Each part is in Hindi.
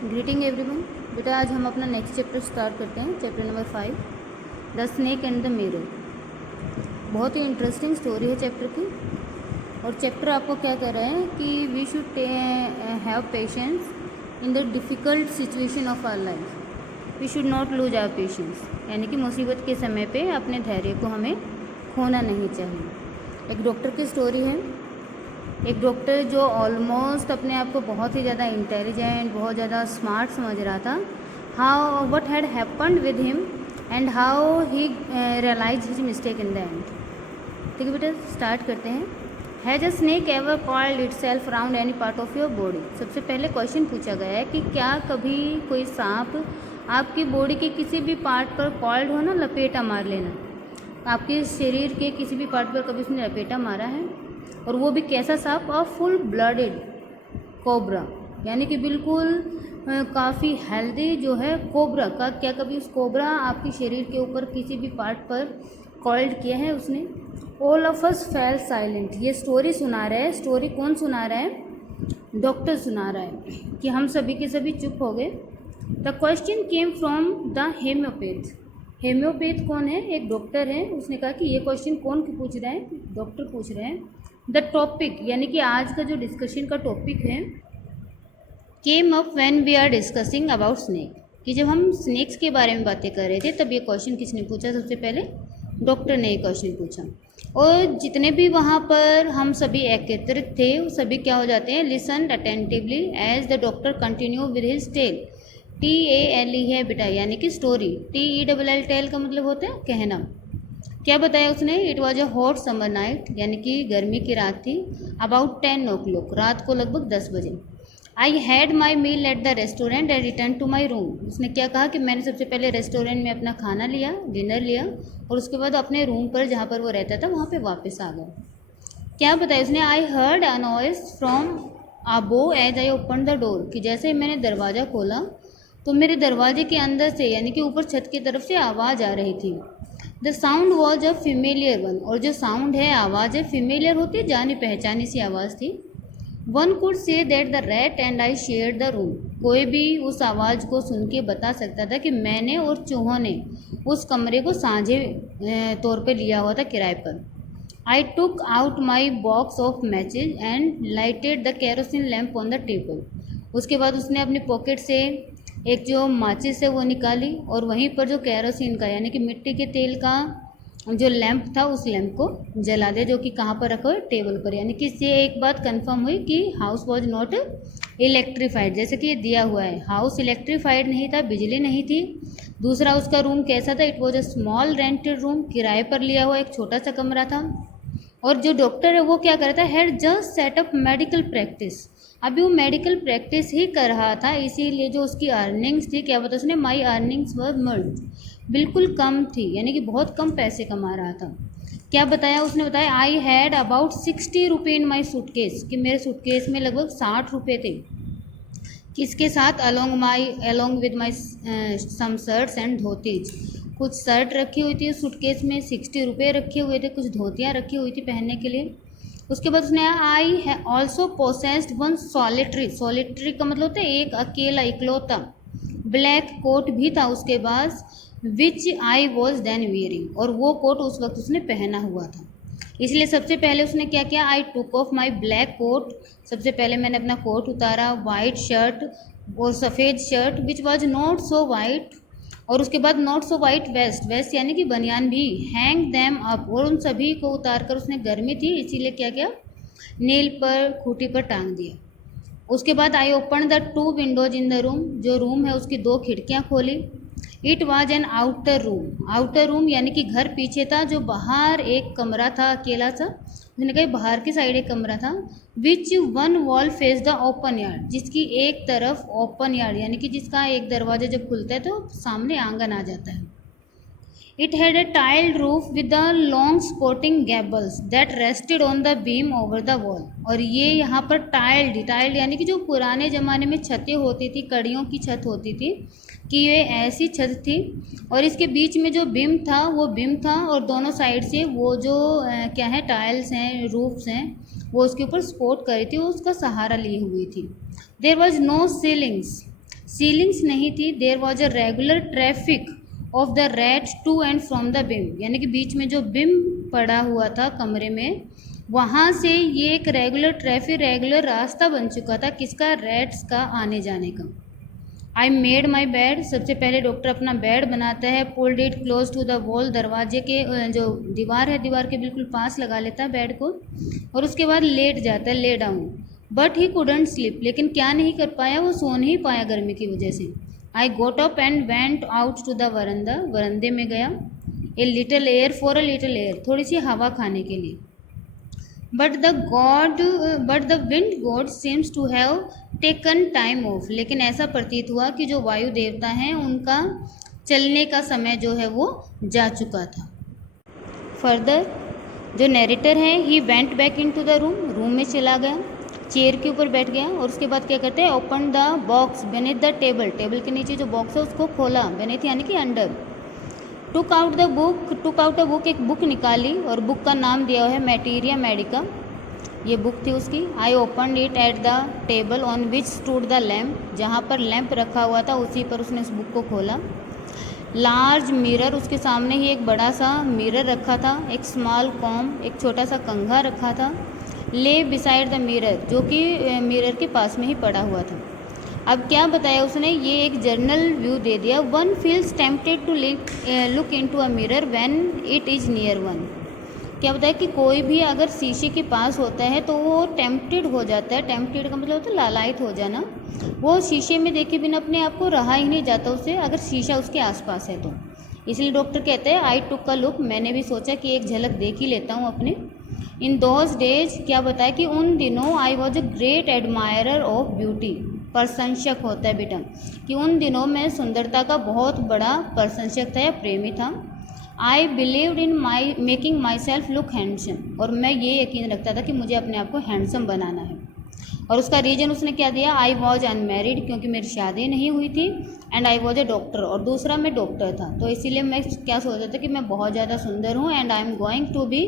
Greeting everyone. बेटा आज हम अपना नेक्स्ट चैप्टर स्टार्ट करते हैं, chapter number 5, the snake and the mirror. बहुत ही इंटरेस्टिंग स्टोरी है चैप्टर की। और चैप्टर आपको क्या कर रहा है कि we should have patience in the difficult situation of our life. We should not lose our patience, यानी कि मुसीबत के समय पे अपने धैर्य को हमें खोना नहीं चाहिए। एक डॉक्टर की स्टोरी है। एक डॉक्टर जो ऑलमोस्ट अपने आप को बहुत ही ज़्यादा इंटेलिजेंट, बहुत ज़्यादा स्मार्ट समझ रहा था। How what had happened with him and how he realise his mistake in the end. ठीक है बेटा, स्टार्ट करते हैं। Has a snake ever coiled itself around any part of your body. सबसे पहले क्वेश्चन पूछा गया है कि क्या कभी कोई सांप आपकी बॉडी के किसी भी पार्ट पर कॉइल्ड हो ना, लपेटा मार लेना, आपके शरीर के किसी भी पार्ट पर कभी उसने लपेटा मारा है? और वो भी कैसा सांप? और फुल ब्लडेड कोबरा, यानी कि बिल्कुल काफ़ी हेल्दी जो है कोबरा का। क्या कभी उस कोबरा आपके शरीर के ऊपर किसी भी पार्ट पर कॉइल्ड किया है उसने? All of us fail silent. ये स्टोरी सुना रहा है। स्टोरी कौन सुना रहा है? डॉक्टर सुना रहा है कि हम सभी के सभी चुप हो गए। The question came from the homeopath. Homeopath कौन है? एक डॉक्टर है। उसने कहा कि ये क्वेश्चन कौन पूछ रहा है? डॉक्टर पूछ रहे हैं। द टॉपिक, यानी कि आज का जो डिस्कशन का टॉपिक है, came up when we are discussing about snake, कि जब हम स्नेक्स के बारे में बातें कर रहे थे तब ये क्वेश्चन किसने पूछा? सबसे पहले डॉक्टर ने ये क्वेश्चन पूछा। और जितने भी वहाँ पर हम सभी एकत्रित थे वो सभी क्या हो जाते हैं? Listen attentively as the doctor continue with his tale. TALE है बेटा, यानी कि स्टोरी। TELL टेल का मतलब होता है कहना। क्या बताया उसने? It was a hot summer night, यानी कि गर्मी की रात थी। अबाउट 10 o'clock, रात को लगभग 10 बजे। I had my meal at the restaurant and return to my room. उसने क्या कहा कि मैंने सबसे पहले रेस्टोरेंट में अपना खाना लिया, डिनर लिया, और उसके बाद अपने रूम पर जहाँ पर वो रहता था वहाँ पे वापस आ गया। क्या बताया उसने? I heard a noise from above as I open the door, कि जैसे ही मैंने दरवाज़ा खोला तो मेरे दरवाजे के अंदर से, यानी कि ऊपर छत की तरफ से आवाज़ आ रही थी। The sound was a familiar one, और जो साउंड है, आवाज़ है, फेमिलियर होती है, जानी पहचानी सी आवाज़ थी। One could say that the rat and I share the room. कोई भी उस आवाज़ को सुन के बता सकता था कि मैंने और चूहों ने उस कमरे को साझे तौर पे लिया हुआ था, किराए पर। I took out my box of matches and lighted the kerosene lamp on the table. उसके बाद उसने अपनी पॉकेट से एक जो माचिस है वो निकाली, और वहीं पर जो केरोसिन का, यानी कि मिट्टी के तेल का जो लैंप था, उस लैंप को जला दे, जो कि कहाँ पर रखा हुआ है? टेबल पर। यानी कि इससे एक बात कंफर्म हुई कि हाउस वॉज नॉट इलेक्ट्रीफाइड, जैसे कि ये दिया हुआ है, हाउस इलेक्ट्रीफाइड नहीं था, बिजली नहीं थी। दूसरा, उसका रूम कैसा था? It was a small rented room, किराए पर लिया हुआ एक छोटा सा कमरा था। और जो डॉक्टर है वो क्या करता है? Had just setup medical practice. अभी वो मेडिकल प्रैक्टिस ही कर रहा था, इसीलिए जो उसकी अर्निंग्स थी, क्या बताया उसने? माई अर्निंग्स वर मर्ड, बिल्कुल कम थी, यानी कि बहुत कम पैसे कमा रहा था। क्या बताया उसने? बताया आई हैड अबाउट 60 रुपये इन माई सूटकेस, कि मेरे सूटकेस में लगभग 60 रुपये थे। किसके साथ? Along with my some shirts and dhotis. कुछ शर्ट रखी हुई थी सूटकेस में, 60 रुपये रखे हुए थे, कुछ धोतियाँ रखी हुई थी पहनने के लिए। उसके बाद उसने आई है also possessed one solitary. Solitary का मतलब होता है एक अकेला, इकलौता। ब्लैक कोट भी था उसके पास, विच आई वॉज देन वियरिंग, और वो कोट उस वक्त उसने पहना हुआ था। इसलिए सबसे पहले उसने क्या किया? I took off my black coat, सबसे पहले मैंने अपना कोट उतारा। वाइट शर्ट, वो सफ़ेद shirt, which was not so white, और उसके बाद not so white vest, vest यानी कि बनियान भी। हैंग दैम अप, और उन सभी को उतार कर, उसने गर्मी थी इसीलिए क्या किया? नील पर, खूंटी पर टांग दिया। उसके बाद आई open the 2 Windows in the room, जो रूम है उसकी 2 खिड़कियाँ खोली। It was an outer room, outer room यानी कि घर पीछे था, जो बाहर एक कमरा था अकेला सा, मैंने कहा बाहर की साइड एक कमरा था। Which one wall face the open yard, जिसकी एक तरफ ओपन यार्ड, यानी कि जिसका एक दरवाजा जब खुलता है तो सामने आंगन आ जाता है। It had a tiled roof with the long supporting gables that rested on the beam over the wall। और ये यहाँ पर टाइल्ड यानी कि जो पुराने ज़माने में छतें होती थी, कड़ियों की छत होती थी, कि ये ऐसी छत थी, और इसके बीच में जो बीम था वो बीम था, और दोनों साइड से वो जो क्या है, टाइल्स हैं, रूफ्स हैं, वो उसके ऊपर सपोर्ट करी थी, वो उसका सहारा लिए हुई थी। There was no ceilings, ceilings नहीं थी, there was a regular traffic of the rats to and from the beam, यानी कि बीच में जो बिम पड़ा हुआ था कमरे में, वहाँ से ये एक रेगुलर ट्रैफिक, रेगुलर रास्ता बन चुका था किसका, रैट्स का आने जाने का। आई मेड माई बेड, सबसे पहले डॉक्टर अपना बेड बनाता है, pulled it close to the wall, दरवाजे के जो दीवार है दीवार के बिल्कुल पास लगा लेता है बेड को, और उसके बाद लेट जाता है, lay down. But he couldn't sleep, लेकिन क्या नहीं कर पाया, वो सो नहीं पाया गर्मी की वजह से। I got up and went out to the veranda, वरंदे में गया, a little air, for a little air, थोड़ी सी हवा खाने के लिए। But the wind god seems to have taken time off, लेकिन ऐसा प्रतीत हुआ कि जो वायु देवता हैं उनका चलने का समय जो है वो जा चुका था। फर्दर जो नैरेटर है, he went back into the room, room में चला गया, चेयर के ऊपर बैठ गया, और उसके बाद क्या करते हैं, open the box beneath the table, table के नीचे जो बॉक्स है उसको खोला, बेनेथ यानी कि under. Took out the book, took out a book, एक बुक निकाली, और बुक का नाम दिया है मैटेरिया मेडिका, ये बुक थी उसकी। I open it at the table on which stood the lamp, जहाँ पर लैम्प रखा हुआ था उसी पर उसने उस बुक को खोला। लार्ज मिरर, उसके सामने ही एक बड़ा सा मिरर रखा था, एक स्मॉल कॉम, एक छोटा सा कंघा रखा था, ले बिसाइड द मिरर, जो कि मिरर के पास में ही पड़ा हुआ था। अब क्या बताया उसने, ये एक जर्नल व्यू दे दिया, one feels tempted to look into a mirror when it is near one. क्या बताया कि कोई भी अगर शीशे के पास होता है तो वो टेम्पटेड हो जाता है, टेम्पटेड का मतलब होता है लालायित हो जाना, वो शीशे में देखे बिना अपने आप को रहा ही नहीं जाता उससे, अगर शीशा उसके आसपास है तो। इसलिए डॉक्टर कहते हैं आई टुक अ लुक, मैंने भी सोचा कि एक झलक देख ही लेता हूँ अपने। इन दोज डेज, क्या बताया कि उन दिनों, आई was a great admirer of beauty, प्रशंसक होता है बेटा, कि उन दिनों मैं सुंदरता का बहुत बड़ा प्रशंसक था या प्रेमी था। आई believed in my making my self look handsome, और मैं ये यकीन रखता था कि मुझे अपने आप को हैंडसम बनाना है। और उसका रीजन उसने क्या दिया, आई वॉज अनमेरिड, क्योंकि मेरी शादी नहीं हुई थी, and I was a doctor, और दूसरा मैं डॉक्टर था, तो इसीलिए मैं क्या सोचता था कि मैं बहुत ज़्यादा सुंदर हूँ, and I am going to be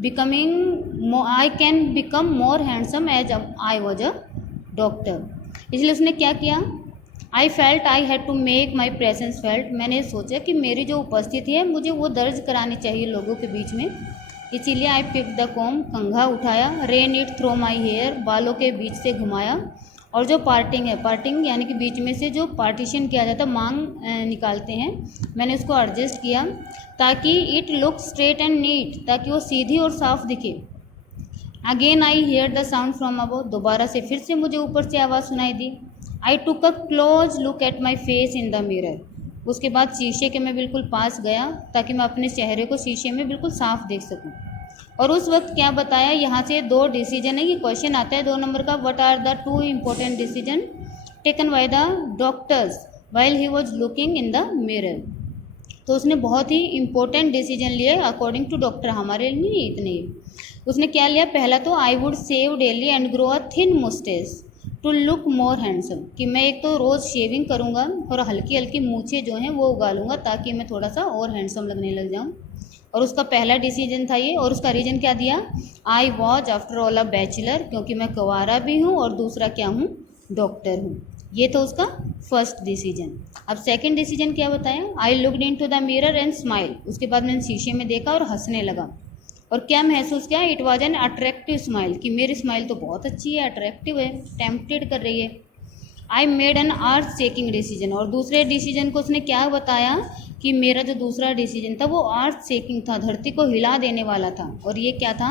becoming, I can become more handsome as I was a doctor. इसलिए उसने क्या किया, I felt I had to make my presence felt, मैंने सोचा कि मेरी जो उपस्थिति है मुझे वो दर्ज करानी चाहिए लोगों के बीच में, इसीलिए आई पिक द कॉम, कंघा उठाया, ran it through my hair, बालों के बीच से घुमाया, और जो पार्टिंग है, पार्टिंग यानी कि बीच में से जो पार्टीशन किया जाता है, मांग निकालते हैं, मैंने उसको एडजस्ट किया ताकि it look straight and neat, ताकि वो सीधी और साफ दिखे। Again I hear the sound from above, दोबारा से फिर से मुझे ऊपर से आवाज़ सुनाई दी। I took a close look at my face in the mirror, उसके बाद शीशे के मैं बिल्कुल पास गया ताकि मैं अपने चेहरे को शीशे में बिल्कुल साफ देख सकूं। और उस वक्त क्या बताया, यहाँ से दो डिसीजन है, ये क्वेश्चन आता है 2 नंबर का, what are the 2 important decision taken by the doctors while he was looking in the mirror. तो उसने बहुत ही इंपॉर्टेंट डिसीजन लिए अकॉर्डिंग टू डॉक्टर, हमारे लिए नहीं इतने। उसने क्या लिया, पहला तो I would shave daily and grow a thin moustache to look more handsome, कि मैं एक तो रोज़ शेविंग करूँगा और हल्की हल्की मूछें जो हैं वो उगा लूँगा ताकि मैं थोड़ा सा और हैंडसम लगने लग जाऊँ। और उसका पहला डिसीजन था ये, और उसका रीज़न क्या दिया, I was after all a bachelor, क्योंकि मैं कुंवारा भी हूँ और दूसरा क्या हूँ, डॉक्टर हूँ। ये तो उसका फर्स्ट डिसीजन। अब सेकंड डिसीजन क्या बताया, I looked into the mirror and smile, उसके बाद मैंने शीशे में देखा और हंसने लगा। और क्या महसूस किया, it was an attractive smile, कि मेरी स्माइल तो बहुत अच्छी है, अट्रैक्टिव है, टेम्पटेड कर रही है। I made an earth shaking decision, और दूसरे डिसीजन को उसने क्या बताया कि मेरा जो दूसरा डिसीजन था वो अर्थ शेकिंग था, धरती को हिला देने वाला था। और ये क्या था,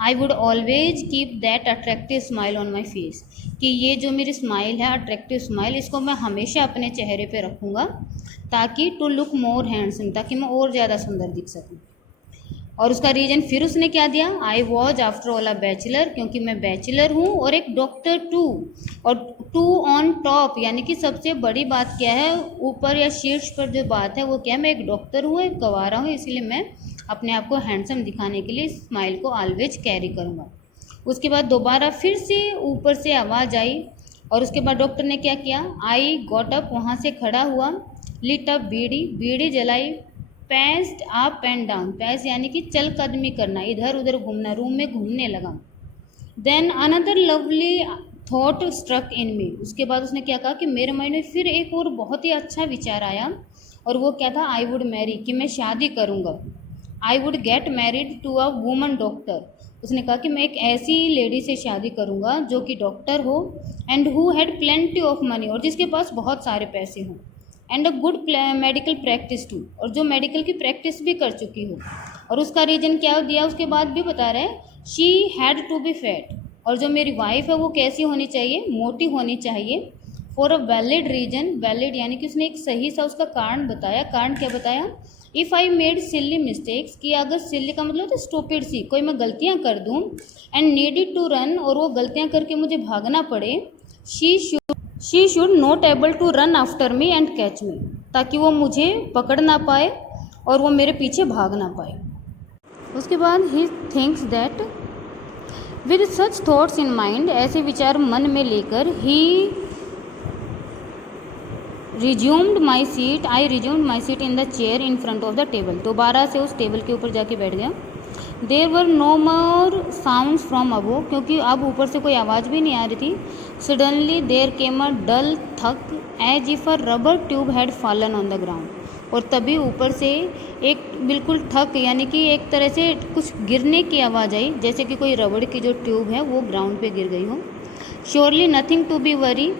I would always keep that attractive smile on my face, कि ये जो मेरी स्माइल है अट्रैक्टिव स्माइल, इसको मैं हमेशा अपने चेहरे पे रखूँगा ताकि टू लुक मोर हैंडसम, ताकि मैं और ज़्यादा सुंदर दिख सकूँ। और उसका रीजन फिर उसने क्या दिया, I was after all a bachelor, क्योंकि मैं बैचलर हूँ और एक डॉक्टर टू, और टू ऑन टॉप, यानी कि सबसे बड़ी बात क्या है, ऊपर या शीर्ष पर जो बात है वो क्या है, मैं एक डॉक्टर हूँ, एक गंवारा हूँ, इसलिए मैं अपने आप को हैंडसम दिखाने के लिए स्माइल को ऑलवेज कैरी करूँगा। उसके बाद दोबारा फिर से ऊपर से आवाज़ आई, और उसके बाद डॉक्टर ने क्या किया, आई गॉट अप, वहाँ से खड़ा हुआ, लिट अप बीड़ी, बीड़ी जलाई, पैस्ड अप एंड डाउन, पैस यानी कि चल कदमी करना, इधर उधर घूमना, रूम में घूमने लगा। Then another lovely thought struck in me, उसके बाद उसने क्या कहा कि मेरे माइंड में फिर एक और बहुत ही अच्छा विचार आया, और वो क्या था, आई वुड मैरी, कि मैं शादी करूँगा, I would get married to a woman doctor. उसने कहा कि मैं एक ऐसी लेडी से शादी करूँगा जो कि डॉक्टर हो, and who had plenty of money, और जिसके पास बहुत सारे पैसे हों, and a good medical practice too, और जो मेडिकल की प्रैक्टिस भी कर चुकी हो। और उसका रीज़न क्या दिया उसके बाद भी बता रहे हैं, she had to be fat, और जो मेरी वाइफ है वो कैसी होनी चाहिए, मोटी होनी चाहिए, for a valid reason, valid यानी कि उसने एक सही सा उसका कारण बताया। कारण क्या बताया, if I made silly mistakes, कि अगर सिली का मतलब तो स्टूपिड सी, कोई मैं गलतियाँ कर दूँ, एंड नीडेड टू रन, और वो गलतियाँ करके मुझे भागना पड़े, she should not able to run after me and catch me, ताकि वो मुझे पकड़ ना पाए और वो मेरे पीछे भाग ना पाए। उसके बाद he thinks that with such thoughts in mind, ऐसे विचार मन में लेकर, he resumed my seat, I resumed my seat in the chair in front of the table, दोबारा से उस टेबल के ऊपर जाके बैठ गया। There were no more sound from above, क्योंकि अब ऊपर से कोई आवाज़ भी नहीं आ रही थी। Suddenly there came a dull thud as if a rubber tube had fallen on the ground, और तभी ऊपर से एक बिल्कुल ठक यानी कि एक तरह से कुछ गिरने की आवाज़ आई, जैसे कि कोई रबड़ की जो ट्यूब है वो ग्राउंड पे गिर गई हो। Surely nothing to be worry,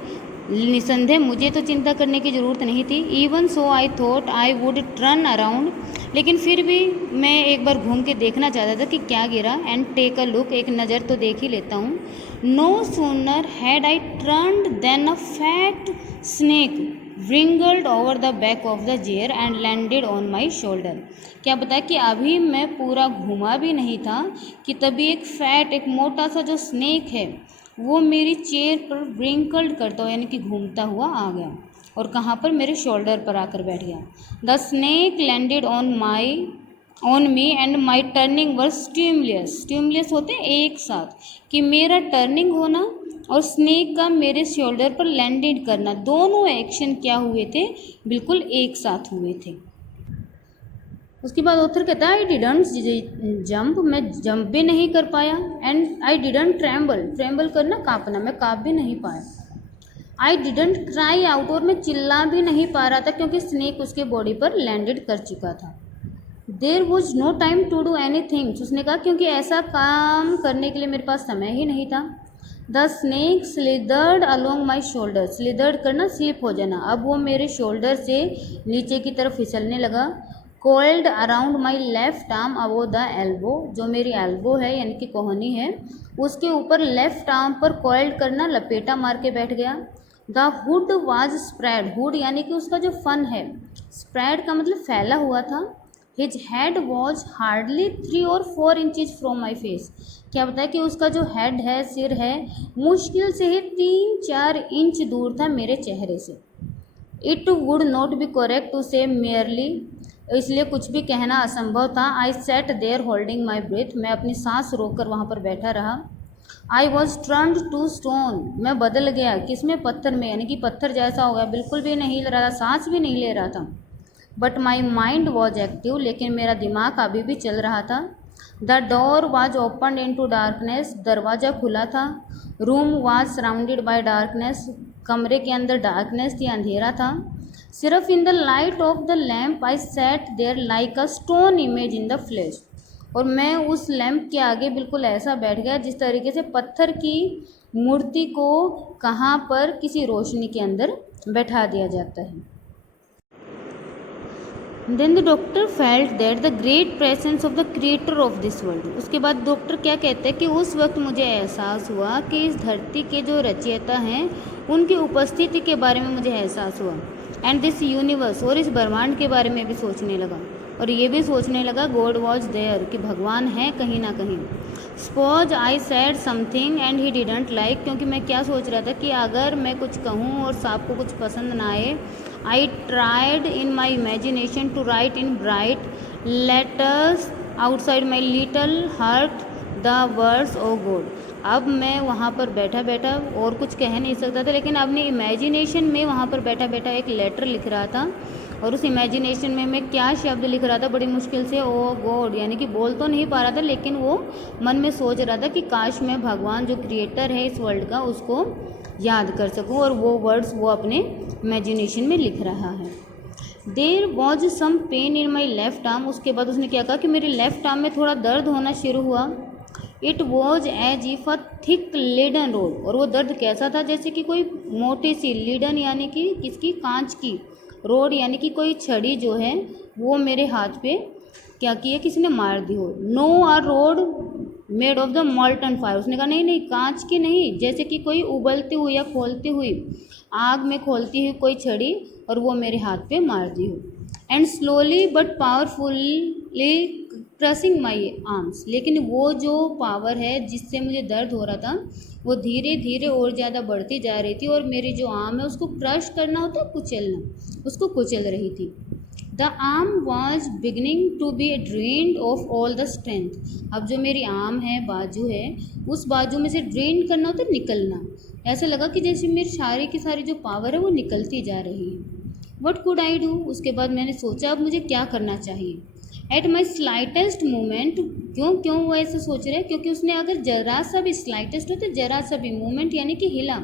निसंदेह मुझे तो चिंता करने की ज़रूरत नहीं थी। Even so I thought I would turn around, लेकिन फिर भी मैं एक बार घूम के देखना चाहता था कि क्या गिरा, एंड टेक अ लुक, एक नज़र तो देख ही लेता हूँ। No sooner had I turned than a fat snake wrinkled over the back of the chair and landed on my shoulder। क्या बताया कि अभी मैं पूरा घूमा भी नहीं था कि तभी एक फैट, एक मोटा सा जो स्नेक है वो मेरी चेयर पर wrinkled करता हुआ यानी कि घूमता हुआ आ गया, और कहाँ पर, मेरे शोल्डर पर आकर बैठ गया। The snake landed on me and my turning were stimulus, stimulus होते हैं एक साथ, कि मेरा टर्निंग होना और स्नेक का मेरे शोल्डर पर लैंडेड करना, दोनों एक्शन क्या हुए थे, बिल्कुल एक साथ हुए थे। उसके बाद ऑथर कहता है, आई डिडंट जंप, मैं जंप भी नहीं कर पाया, and I didn't tremble, tremble करना कांपना, मैं कांप भी नहीं पाया। आई डिडंट क्राई आउट, और मैं चिल्ला भी नहीं पा रहा था क्योंकि स्नेक उसके बॉडी पर लैंडेड कर चुका था। There was no time to do any things, उसने कहा क्योंकि ऐसा काम करने के लिए मेरे पास समय ही नहीं था। The snake slithered along my shoulder, slithered करना स्लिप हो जाना, अब वो मेरे शोल्डर से नीचे की तरफ फिसलने लगा। Cold around my left arm above the elbow, जो मेरी एल्बो है यानी कि कोहनी है उसके ऊपर लेफ्ट आर्म पर कोल्ड करना लपेटा मार के बैठ गया। The hood was spread, hood यानी कि उसका जो फन है, स्प्रेड का मतलब फैला हुआ था। हिज हेड वॉज हार्डली 3 और 4 इंचज फ्रॉम माई फेस, क्या बताया कि उसका जो हेड है, सिर है, मुश्किल से ही 3-4 इंच दूर था मेरे चेहरे से। It would not be correct to say merely, इसलिए कुछ भी कहना असंभव था। I sat there holding my breath, मैं अपनी सांस रोककर वहाँ पर बैठा रहा। I was turned to stone, मैं बदल गया किसमें, पत्थर में, यानी कि पत्थर जैसा हो गया, बिल्कुल भी नहीं ले रहा था, सांस भी नहीं ले रहा था। But my mind was active, लेकिन मेरा दिमाग अभी भी चल रहा था। The door was open into darkness, दरवाज़ा खुला था। Room was surrounded by darkness, कमरे के अंदर डार्कनेस थी, अंधेरा था। सिर्फ in the light of the lamp I sat there like a stone image in the flash, और मैं उस लैम्प के आगे बिल्कुल ऐसा बैठ गया जिस तरीके से पत्थर की मूर्ति को कहाँ पर किसी रोशनी के अंदर बैठा दिया जाता है। Then the doctor felt that the great presence of the creator of this world, उसके बाद डॉक्टर क्या कहते हैं कि उस वक्त मुझे एहसास हुआ कि इस धरती के जो रचयिता हैं उनकी उपस्थिति के बारे में मुझे एहसास हुआ। एंड दिस यूनिवर्स, और इस ब्रह्मांड के बारे में भी सोचने लगा, और ये भी सोचने लगा गॉड वॉज देयर, कि भगवान है कहीं ना कहीं। Suppose I sad something and he didn't like, क्योंकि मैं क्या सोच रहा था कि अगर मैं कुछ कहूँ और साहब को कुछ पसंद ना आए। I tried in my imagination to write in bright letters outside my little heart the words O God, अब मैं वहाँ पर बैठा बैठा और कुछ कह नहीं सकता था, लेकिन अपनी इमेजिनेशन में वहाँ पर बैठा बैठा एक लेटर लिख रहा था। और उस इमेजिनेशन में मैं क्या शब्द लिख रहा था, बड़ी मुश्किल से, ओ गॉड, यानी कि बोल तो नहीं पा रहा था, लेकिन वो मन में सोच रहा था कि काश मैं भगवान जो क्रिएटर है इस वर्ल्ड का उसको याद कर सकूं, और वो वर्ड्स वो अपने इमेजिनेशन में लिख रहा है। There was some pain in my left arm. उसके बाद उसने क्या कहा कि मेरे लेफ्ट आर्म में थोड़ा दर्द होना शुरू हुआ। It was as if a thick leaden rod. और वो दर्द कैसा था, जैसे कि कोई मोटी सी लीडन यानी कि किसकी, कांच की, रोड यानी कि कोई छड़ी जो है वो मेरे हाथ पे क्या किया, किसी ने मार दी हो। No a road made of the molten fire. उसने कहा नहीं नहीं, कांच की नहीं, जैसे कि कोई उबलती हुई या खोलती हुई आग में खोलती हुई कोई छड़ी, और वो मेरे हाथ पे मार दी हो। And slowly but powerfully crossing my arms. लेकिन वो जो पावर है जिससे मुझे दर्द हो रहा था वो धीरे धीरे और ज़्यादा बढ़ती जा रही थी, और मेरी जो आर्म है उसको क्रश करना होता है, कुचलना, उसको कुचल रही थी। The arm was beginning to be drained of all the strength. अब जो मेरी आर्म है, बाजू है, उस बाजू में से ड्रेन करना होता है, निकलना। ऐसा लगा कि जैसे मेरी सारी की सारी जो पावर है वो निकलती जा रही है। What could I do. उसके बाद मैंने सोचा अब मुझे क्या करना चाहिए। At my slightest moment. क्यों वो ऐसे सोच रहे हैं, क्योंकि उसने अगर जरा सा भी, स्लाइटेस्ट होता है जरा सा भी, मोमेंट यानी कि हिला,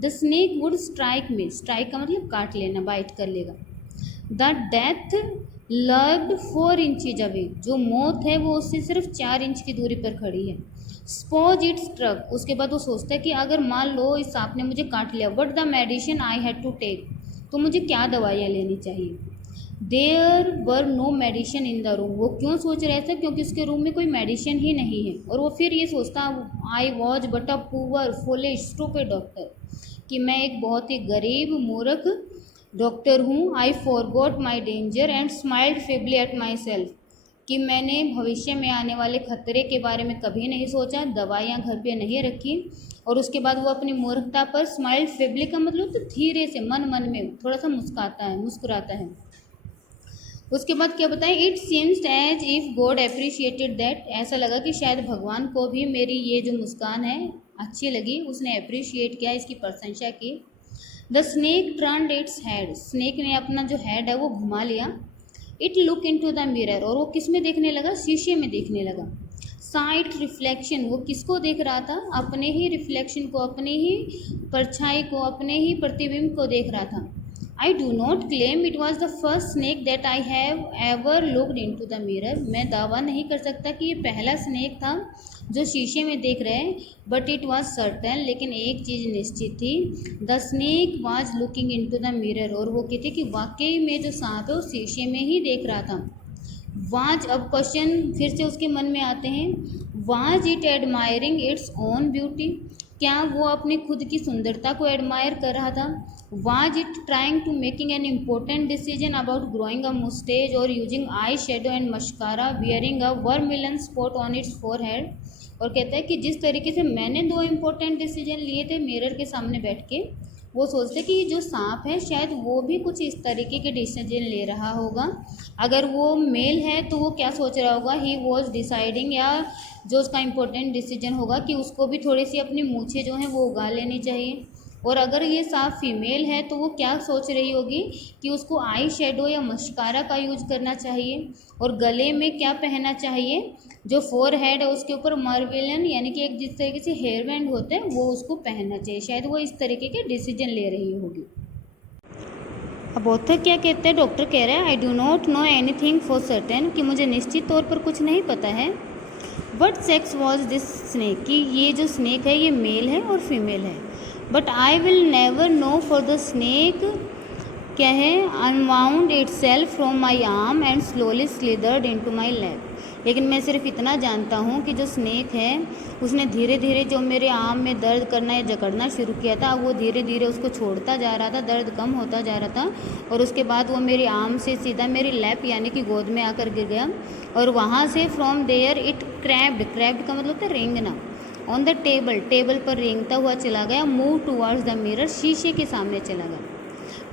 द स्नेक वुड स्ट्राइक में। स्ट्राइक का मतलब काट लेना, बाइट कर लेगा। The death lord 4 inches away. जो मौत है वो उससे सिर्फ 4 इंच की दूरी पर खड़ी है। Suppose it struck. उसके बाद वो सोचता है कि अगर मान लो इस सांप ने मुझे काट लिया, what the medicine I had to take. तो मुझे क्या दवाइयाँ लेनी चाहिए। There were no medicine in the room. वो क्यों सोच रहे थे, क्योंकि उसके रूम में कोई मेडिसिन ही नहीं है। और वो फिर ये सोचता, I was but a poor foolish stupid doctor, कि मैं एक बहुत ही गरीब मूर्ख डॉक्टर हूँ। I forgot my danger and smiled feebly at myself. कि मैंने भविष्य में आने वाले खतरे के बारे में कभी नहीं सोचा, दवाइयाँ घर पे नहीं रखी। और उसके बाद वो अपनी मूर्खता पर स्माइल फेबली का मतलब तो धीरे से मन में थोड़ा सा मुस्कुराता है। उसके बाद क्या बताएं, it seems as if God appreciated that. ऐसा लगा कि शायद भगवान को भी मेरी ये जो मुस्कान है अच्छी लगी, उसने अप्रिशिएट किया, इसकी प्रशंसा की। The snake turned its head. Snake ने अपना जो हेड है वो घुमा लिया। It look into the mirror. और वो किस में देखने लगा, शीशे में देखने लगा। Site reflection. वो किसको देख रहा था, अपने ही रिफ्लेक्शन को, अपने ही परछाई को, अपने ही प्रतिबिंब को देख रहा था। I do not claim it was the first snake that I have ever looked into the mirror. मैं दावा नहीं कर सकता कि ये पहला स्नेक था जो शीशे में देख रहे हैं, बट इट वॉज सर्टन। लेकिन एक चीज़ निश्चित थी, the snake was looking into the mirror. और वो कहते कि वाकई में जो सांप है वो शीशे में ही देख रहा था। वाज, अब क्वेश्चन फिर से उसके मन में आते हैं, was it admiring its own beauty. क्या वो अपनी खुद की सुंदरता को एडमायर कर रहा था। Was it trying to making an important decision about growing a moustache और using eye shadow and mascara wearing a vermilion spot on its forehead. और कहता है कि जिस तरीके से मैंने 2 इम्पोर्टेंट डिसीजन लिए थे मिरर के सामने बैठ के, वो सोचते कि जो सांप है शायद वो भी कुछ इस तरीके के डिसीजन ले रहा होगा। अगर वो मेल है तो वो क्या सोच रहा होगा, ही वॉज डिसाइडिंग, या जो उसका इम्पोर्टेंट डिसीजन होगा कि उसको भी थोड़ी सी अपनी मूछें जो हैं वो उगा लेनी चाहिए। और अगर ये सांप फीमेल है तो वो क्या सोच रही होगी कि उसको आई शेडो या मस्कारा का यूज करना चाहिए, और गले में क्या पहनना चाहिए, जो फोरहेड है उसके ऊपर मर्विलन यानी कि एक जिस तरीके से हेयर बैंड होते हैं वो उसको पहनना चाहिए। शायद वो इस तरीके के डिसीजन ले रही होगी। अब ऑथर क्या कहते हैं, डॉक्टर कह रहे हैं, आई do not know anything for certain, कि मुझे निश्चित तौर पर कुछ नहीं पता है। What sex was this snake, कि ये जो स्नेक है ये मेल है और फीमेल है। But I will never know for the snake क्या है, unwound itself from my arm and slowly slithered into my lap. लेकिन मैं सिर्फ इतना जानता हूँ कि जो स्नेक है उसने धीरे धीरे जो मेरे आर्म में दर्द करना या जकड़ना शुरू किया था, वो धीरे धीरे उसको छोड़ता जा रहा था, दर्द कम होता जा रहा था। और उसके बाद वो मेरी आर्म से सीधा मेरी लैप यानी कि गोद में आकर गिर गया। और वहाँ से फ्रॉम देयर इट क्रैब्ड, क्रैब्ड का मतलब था रेंगना, ऑन द टेबल, टेबल पर रेंगता हुआ चला गया। मूव टूवर्ड्स द मिरर, शीशे के सामने चला गया।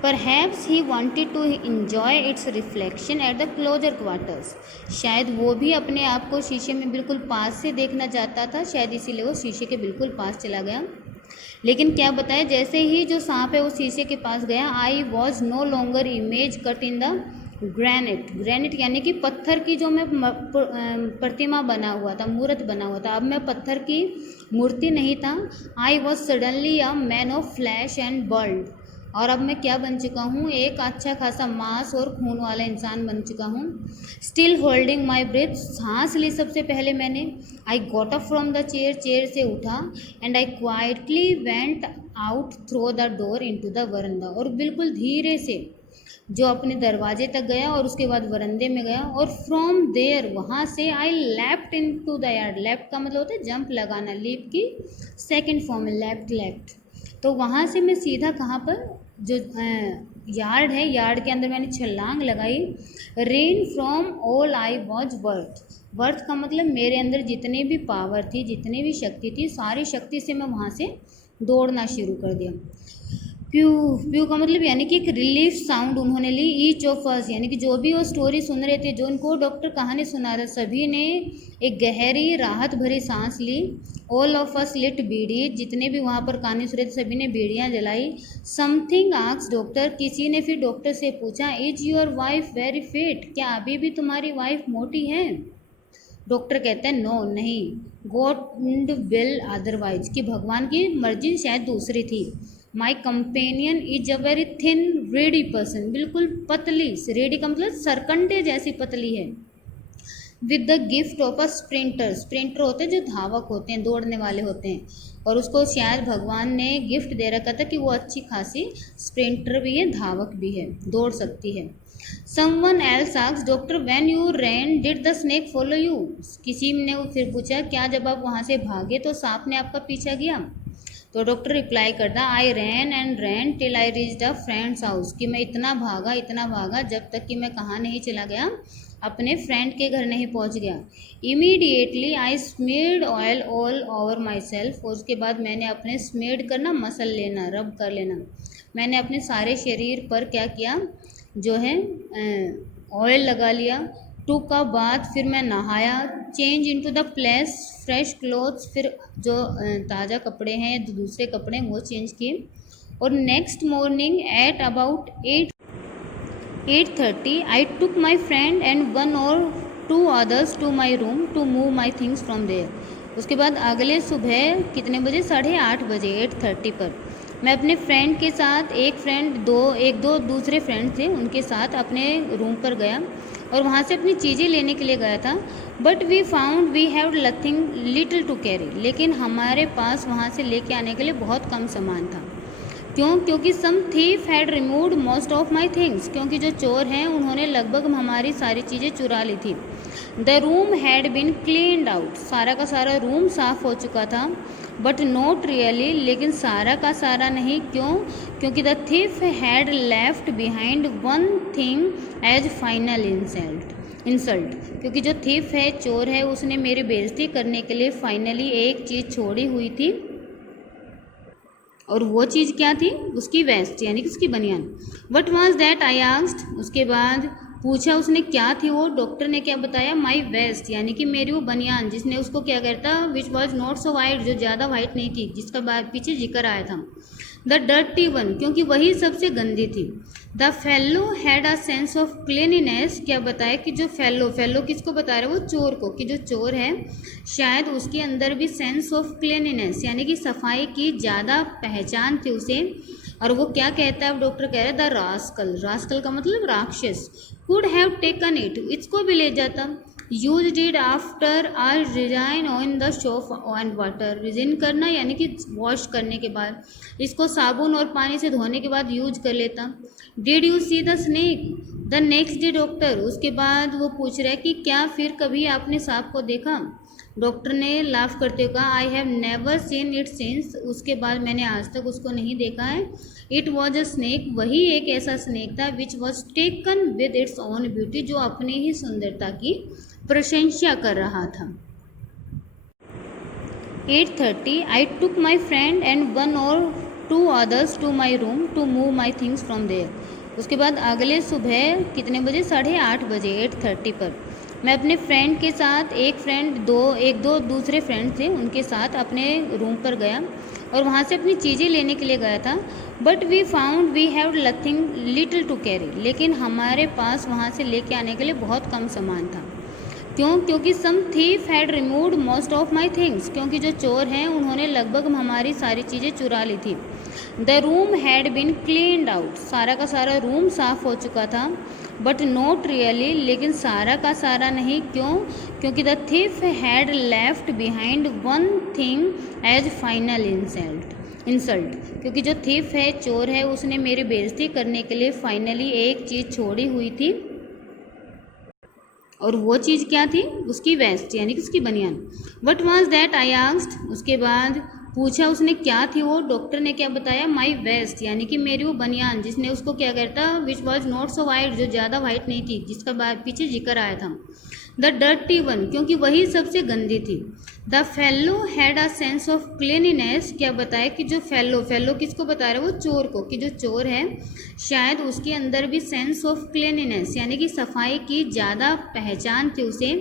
Perhaps he wanted to enjoy its reflection at the closer quarters. शायद वो भी अपने आप को शीशे में बिल्कुल पास से देखना चाहता था, शायद इसीलिए वो शीशे के बिल्कुल पास चला गया। लेकिन क्या बताया, जैसे ही जो सांप है वो शीशे के पास गया, I was no longer image cut in the granite यानी कि पत्थर की जो मैं प्रतिमा बना हुआ था, मूर्त बना हुआ था, अब मैं पत्थर की मूर्ति नहीं था। I was suddenly a man of flash and blood, और अब मैं क्या बन चुका हूँ, एक अच्छा खासा मांस और खून वाला इंसान बन चुका हूँ। स्टिल होल्डिंग माई ब्रेथ, सांस ली सबसे पहले मैंने। I got up from the chair, chair से उठा, and I quietly went out through the door into the veranda, और बिल्कुल धीरे से जो अपने दरवाजे तक गया और उसके बाद वरंदे में गया, और फ्रॉम देयर वहाँ से I left into the yard. Left का मतलब होता है जंप लगाना, लीप की सेकंड फॉर्म है लेफ्ट। तो वहाँ से मैं सीधा कहाँ पर, जो यार्ड है, यार्ड के अंदर मैंने छलांग लगाई। Rain from all I was worth का मतलब मेरे अंदर जितनी भी पावर थी, जितनी भी शक्ति थी, सारी शक्ति से मैं वहाँ से दौड़ना शुरू कर दिया। प्यू का मतलब यानी कि एक रिलीफ साउंड उन्होंने ली। ईच ऑफ अस यानी कि जो भी वो स्टोरी सुन रहे थे, जो उनको डॉक्टर कहानी सुना रहा, सभी ने एक गहरी राहत भरी सांस ली। ऑल ऑफ अस लिट बीड़ी, जितने भी वहाँ पर कहानी सुन रहे थे सभी ने बीड़ियाँ जलाई। समथिंग आस्क्ड डॉक्टर, किसी ने फिर डॉक्टर से पूछा, is your wife very fit, क्या अभी भी तुम्हारी वाइफ मोटी है? डॉक्टर कहते हैं नो, नहीं, गॉड विल अदरवाइज, कि भगवान की मर्जी शायद दूसरी थी। My companion is a very thin reedy person, बिल्कुल पतली, रेडी का मतलब सरकंडे जैसी पतली है। With the gift of a sprinter होते हैं जो धावक होते हैं, दौड़ने वाले होते हैं, और उसको शायद भगवान ने गिफ्ट दे रखा था कि वो अच्छी खासी स्प्रिंटर भी है, धावक भी है, दौड़ सकती है। Someone else asked doctor, when you ran did the snake follow you, किसी ने फिर पूछा, क्या जब आप वहाँ से भागे तो सांप ने आपका पीछा किया? तो डॉक्टर रिप्लाई करता, I ran and ran till I reached a friend's house, कि मैं इतना भागा जब तक कि मैं कहाँ नहीं चला गया, अपने फ्रेंड के घर नहीं पहुँच गया। Immediately I smeared oil all over myself, और उसके बाद मैंने अपने स्मीर्ड करना, मसल लेना, रब कर लेना, मैंने अपने सारे शरीर पर क्या किया, जो है ऑयल लगा लिया। टू का बाद फिर मैं नहाया। Change into the place fresh clothes, फिर जो ताज़ा कपड़े हैं या दूसरे कपड़े वो चेंज किए। और next morning at about 8:30 I took my friend and 1 और 2 others to my room to move my things from there. उसके बाद अगले सुबह कितने बजे, 8:30 बजे, 8:30 पर मैं अपने फ्रेंड के साथ, एक दो दूसरे फ्रेंड थे, उनके साथ अपने रूम पर गया और वहाँ से अपनी चीज़ें लेने के लिए गया था। But we found we have nothing little to carry, लेकिन हमारे पास वहाँ से लेके आने के लिए बहुत कम सामान था। क्योंकि some thief had removed most of my things, क्योंकि जो चोर हैं उन्होंने लगभग हमारी सारी चीज़ें चुरा ली थी। The room had been cleaned out, सारा का सारा रूम साफ़ हो चुका था। बट नॉट रियली, लेकिन सारा का सारा नहीं। क्योंकि the thief had left behind 1 thing as final insult, क्योंकि जो थीफ है, चोर है, उसने मेरी बेइज्जती करने के लिए फाइनली एक चीज़ छोड़ी हुई थी। और वो चीज़ क्या थी? उसकी वेस्ट यानी कि उसकी बनियान। What was that I asked, उसके बाद पूछा उसने क्या थी वो। डॉक्टर ने क्या बताया, माई वेस्ट यानी कि मेरी वो बनियान, जिसने उसको क्या कहता, विच वॉज नॉट सो वाइट, जो ज़्यादा वाइट नहीं थी, जिसका पीछे जिक्र आया था। द डर्टी वन, क्योंकि वही सबसे गंदी थी। The fellow had a sense of cleanliness, क्या बताया कि जो फेलो किसको बता रहा है, वो चोर को, कि जो चोर है शायद उसके अंदर भी सेंस ऑफ क्लीनिनेस यानी कि सफाई की ज़्यादा पहचान थी उसे। और वो क्या कहता है, डॉक्टर कह रहे हैं द रास्कल का मतलब राक्षस, कुड हैव टेकन इट, इसको भी ले जाता। Use it after I resign on the shop and water, resign करना यानी कि वॉश करने के बाद, इसको साबुन और पानी से धोने के बाद यूज कर लेता। Did you see the snake the next day doctor, उसके बाद वो पूछ रहा है कि क्या फिर कभी आपने सांप को देखा? डॉक्टर ने लाफ करते हुए कहा, I have never seen it since, उसके बाद मैंने आज तक उसको नहीं देखा है। इट वॉज अ स्नेक, वही एक ऐसा स्नेक था, which was taken with its own beauty, जो अपने ही सुंदरता की प्रशंसा कर रहा था। 8:30 I took my friend and 1 और 2 others to my room to move my things from there. उसके बाद अगले सुबह कितने बजे, 8:30 बजे, 8:30 पर मैं अपने फ्रेंड के साथ, एक दो दूसरे फ्रेंड थे, उनके साथ अपने रूम पर गया और वहाँ से अपनी चीज़ें लेने के लिए गया था. But we found we have nothing little to carry. लेकिन हमारे पास वहाँ से लेके आने के लिए बहुत कम सामान था. क्यों? क्योंकि some thief had removed most of my things. क्योंकि जो चोर हैं उन्होंने लगभग हमारी सारी चीज़ें चुरा ली थी. The room had been cleaned out. सारा का सारा रूम साफ़ हो चुका था. But not really. लेकिन सारा का सारा नहीं. क्यों? क्योंकि the thief had left behind one thing as final insult. क्योंकि जो थीफ है, चोर है, उसने मेरी बेइज्जती करने के लिए फाइनली एक चीज़ छोड़ी हुई थी. और वो चीज़ क्या थी? उसकी वेस्ट, यानी कि उसकी बनियान. What was that I asked. उसके बाद पूछा उसने क्या थी वो. डॉक्टर ने क्या बताया? माई वेस्ट, यानी कि मेरी वो बनियान, जिसने उसको क्या करता, विच वॉज नॉट सो वाइट, जो ज़्यादा वाइट नहीं थी, जिसका पीछे जिक्र आया था. द डर्टी वन, क्योंकि वही सबसे गंदी थी. The fellow had a sense of cleanliness. क्या बताया कि जो फेलो किसको बता रहे, वो चोर को, कि जो चोर है शायद उसके अंदर भी सेंस ऑफ क्लीनिनेस, यानी कि सफाई की ज़्यादा पहचान थी उसे.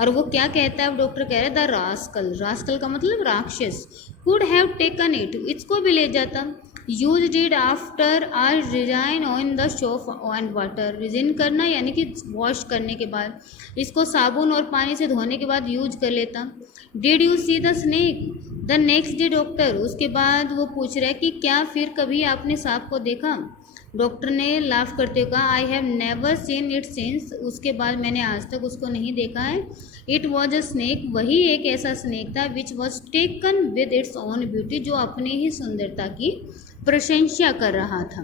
और वो क्या कहता है, डॉक्टर कह रहे हैं द रास्कल का मतलब राक्षस, कुड हैव टेकन इट, इसको भी ले जाता. Use it after are resign on the soap and water. Resign करना यानी कि वॉश करने के बाद, इसको साबुन और पानी से धोने के बाद यूज कर लेता. Did you see the snake the next day doctor. उसके बाद वो पूछ रहा है कि क्या फिर कभी आपने सांप को देखा. डॉक्टर ने लाफ करते हुए कहा I have never seen it since. उसके बाद मैंने आज तक उसको नहीं देखा है. इट वॉज अ स्नेक, वही एक ऐसा स्नेक था which was taken with its own beauty, जो अपनी ही सुंदरता की प्रशंसा कर रहा था.